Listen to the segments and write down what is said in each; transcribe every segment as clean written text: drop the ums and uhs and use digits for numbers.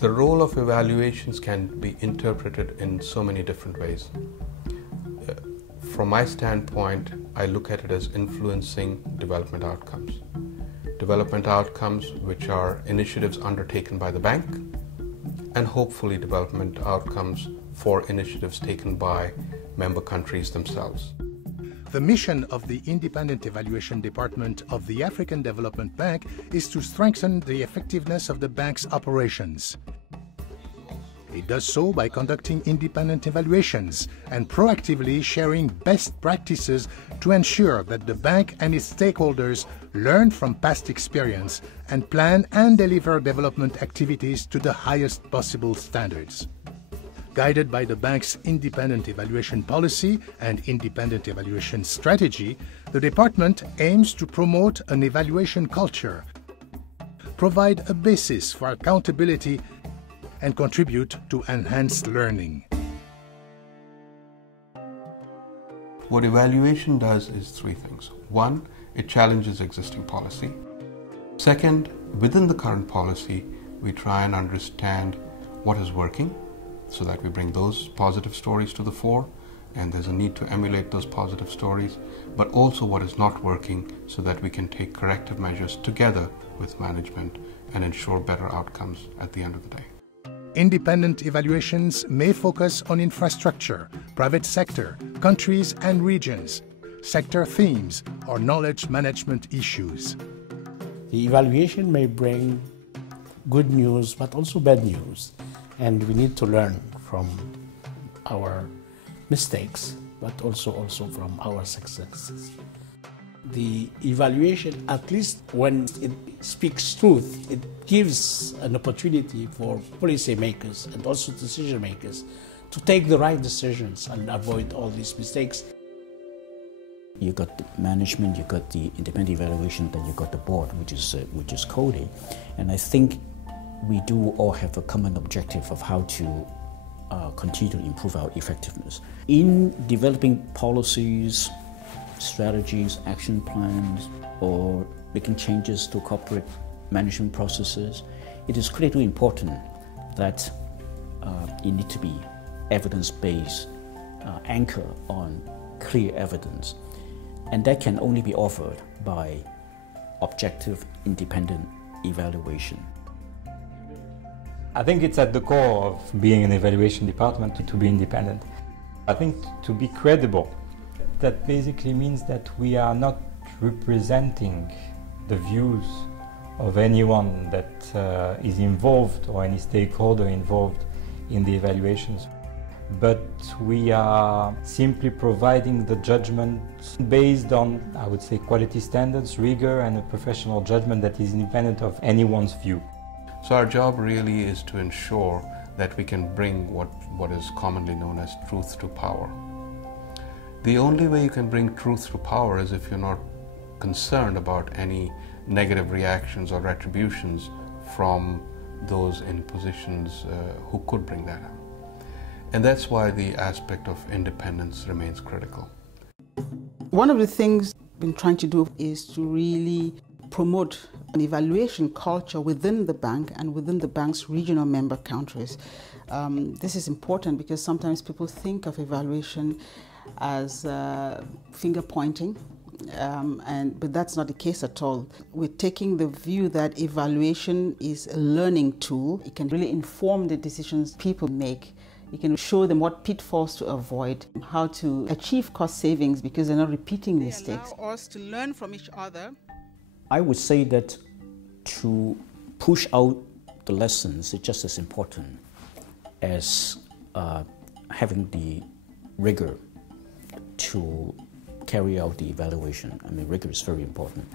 The role of evaluations can be interpreted in so many different ways. From my standpoint, I look at it as influencing development outcomes. Development outcomes which are initiatives undertaken by the bank, and hopefully development outcomes for initiatives taken by member countries themselves. The mission of the Independent Evaluation Department of the African Development Bank is to strengthen the effectiveness of the bank's operations. It does so by conducting independent evaluations and proactively sharing best practices to ensure that the bank and its stakeholders learn from past experience and plan and deliver development activities to the highest possible standards. Guided by the bank's independent evaluation policy and independent evaluation strategy, the department aims to promote an evaluation culture, provide a basis for accountability, and contribute to enhanced learning. What evaluation does is three things. One, it challenges existing policy. Second, within the current policy, we try and understand what is working so that we bring those positive stories to the fore, and there's a need to emulate those positive stories, but also what is not working so that we can take corrective measures together with management and ensure better outcomes at the end of the day. Independent evaluations may focus on infrastructure, private sector, countries and regions, sector themes, or knowledge management issues. The evaluation may bring good news, but also bad news. And we need to learn from our mistakes, but also from our successes. The evaluation, at least when it speaks truth, it gives an opportunity for policymakers and also decision makers to take the right decisions and avoid all these mistakes. You got the management, you got the independent evaluation, then you got the board, which is CODE. And I think we do all have a common objective of how to continue to improve our effectiveness. In developing policies, strategies, action plans, or making changes to corporate management processes, it is critically important that it needs to be evidence-based, anchor on clear evidence. And that can only be offered by objective, independent evaluation. I think it's at the core of being an evaluation department to be independent. I think to be credible, that basically means that we are not representing the views of anyone that is involved or any stakeholder involved in the evaluations. But we are simply providing the judgment based on, I would say, quality standards, rigor, and a professional judgment that is independent of anyone's view. So our job really is to ensure that we can bring what is commonly known as truth to power. The only way you can bring truth to power is if you're not concerned about any negative reactions or retributions from those in positions who could bring that up. And that's why the aspect of independence remains critical. One of the things we've been trying to do is to really promote an evaluation culture within the bank and within the bank's regional member countries. This is important because sometimes people think of evaluation as finger pointing, but that's not the case at all. We're taking the view that evaluation is a learning tool. It can really inform the decisions people make. It can show them what pitfalls to avoid, how to achieve cost savings because they're not repeating mistakes. Allow us to learn from each other. I would say that to push out the lessons is just as important as having the rigor to carry out the evaluation. I mean, rigor is very important.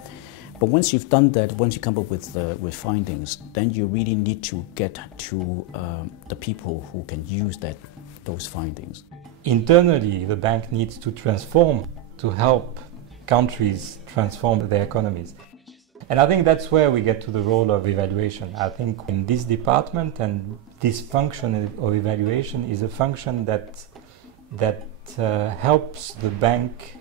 But once you've done that, once you come up with findings, then you really need to get to the people who can use those findings. Internally, the bank needs to transform to help countries transform their economies. And I think that's where we get to the role of evaluation. I think in this department, and this function of evaluation is a function that helps the bank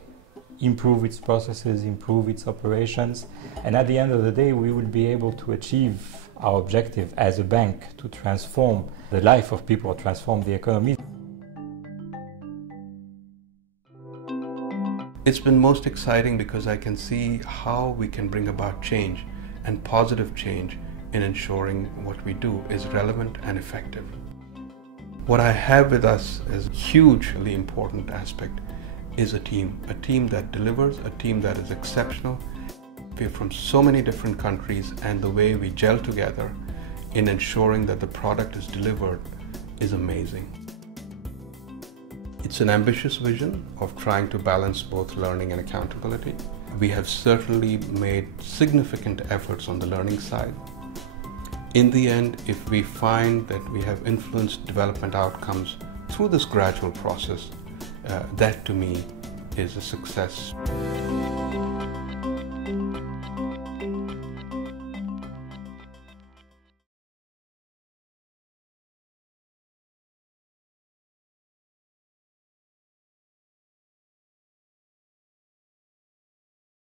improve its processes, improve its operations, and at the end of the day we will be able to achieve our objective as a bank to transform the life of people, transform the economy. It's been most exciting because I can see how we can bring about change and positive change in ensuring what we do is relevant and effective. What I have with us as a hugely important aspect is a team that delivers, a team that is exceptional. We're from so many different countries, and the way we gel together in ensuring that the product is delivered is amazing. It's an ambitious vision of trying to balance both learning and accountability. We have certainly made significant efforts on the learning side. In the end, if we find that we have influenced development outcomes through this gradual process, that to me is a success.